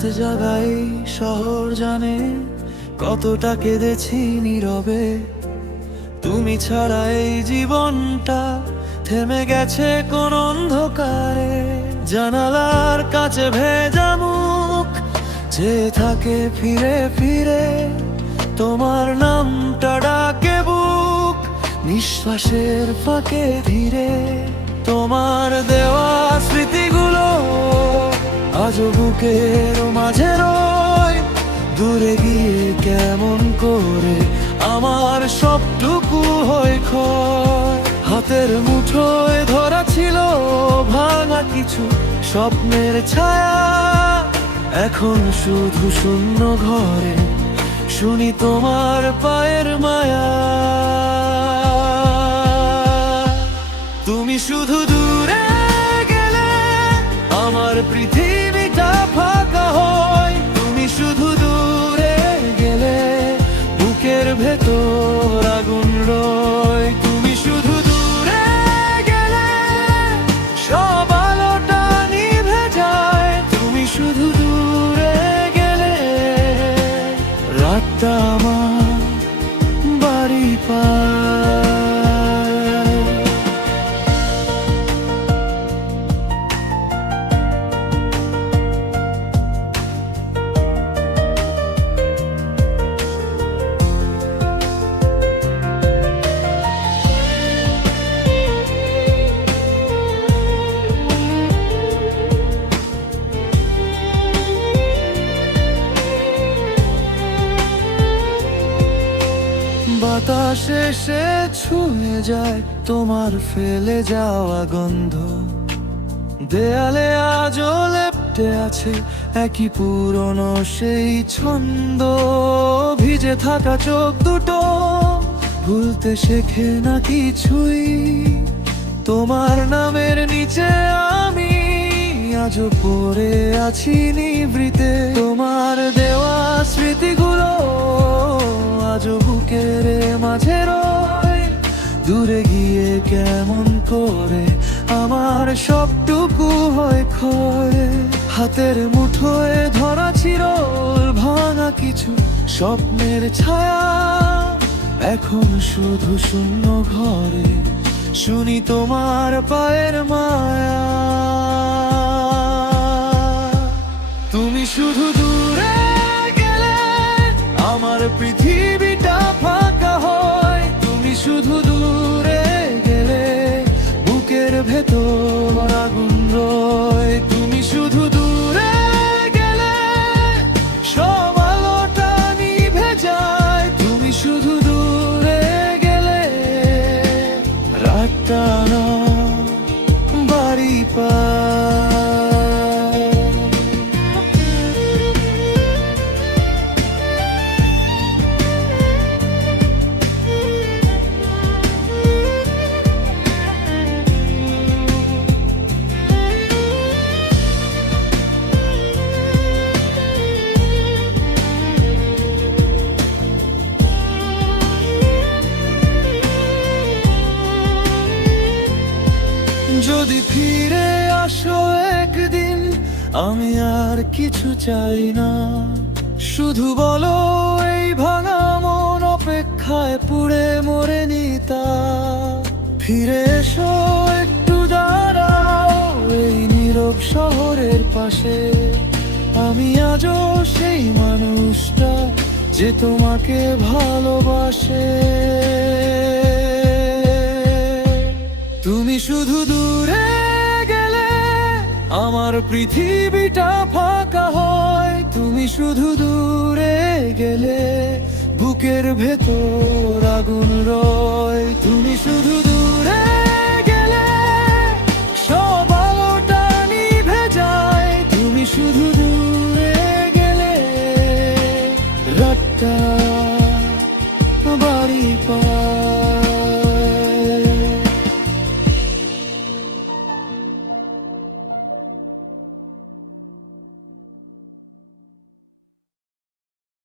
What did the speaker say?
রাত জাগাই শহর জানে কতটা কেঁদেছি নীরবে। তুমি ছাড়া এই জীবনটা থেমে গেছে কোন অন্ধকারে। জানালার কাছে ভেজা মুখ চেয়ে থাকে ফিরে ফিরে, তোমার নামটা ডাকে বুক নিঃশ্বাসের ফাঁকে ধীরে। তোমার দেওয়া স্মৃতিগুলো আজও বুকের মাঝে রয়, দূরে গিয়ে কেমন করে আমার সবটুকু হয় ক্ষয়। হাতের মুঠোয় ধরা ছিল ভাঙা কিছু স্বপ্নের ছায়া, এখন শুধু শূন্য ঘরে শুনি তোমার পায়ের মায়া। তুমি শুধু দূরে গেলে আমার পৃথিবীটা ফাঁকা হয়। তুমি শুধু দূরে গেলে বুকের ভেতর আগুন রয়। তুমি শুধু দূরে গেলে সব আলোটা নিভে যায়। তুমি শুধু দূরে গেলে রাতটা আমার বাড়ি পায়। বাতাস এসে ছুঁয়ে যায় তোমার ফেলে যাওয়া গন্ধ, দেয়ালে আজও লেপ্টে আছে একই পুরনো সেই ছন্দ। ভিজে থাকা চোখ দুটো ভুলতে শেখে না কিছুই, তোমার নামের নিচে আমি আজও পড়ে আছি নিভৃতে। তোমার দেওয়া স্মৃতিগুলো আজও বুকের মাঝে রয়, দূরে গিয়ে কেমন করে আমার সবটুকু হয় ক্ষয়। হাতের মুঠোয় ধরা ছিল ভাঙা কিছু স্বপ্নের ছায়া, এখন শুধু শূন্য ঘরে শুনি তোমার পায়ের মায়া। তুমি শুধু দূরে গেলে আমার পৃথিবীটা ফাঁকা হয়। তুমি শুধু দূরে গেলে বুকের ভেতর আগুন রয়। তুমি শুধু দূরে গেলে সব আলোটা নিভে যায়। তুমি শুধু দূরে গেলে রাতটা আমার বাড়ি পায়। যদি ফিরে আসো একদিন আমি আর কিছু চাই না, শুধু বলো এই ভাঙা মন অপেক্ষায় পুড়ে মরে নিতা। ফিরে এসো একটু দাঁড়াও এই নীরব শহরের পাশে, আমি আজও সেই মানুষটা যে তোমাকে ভালোবাসে। তুমি শুধু দূরে গেলে আমার পৃথিবীটা ফাঁকা হয়। তুমি শুধু দূরে গেলে বুকের ভেতর আগুন রয়। তুমি শুধু দূরে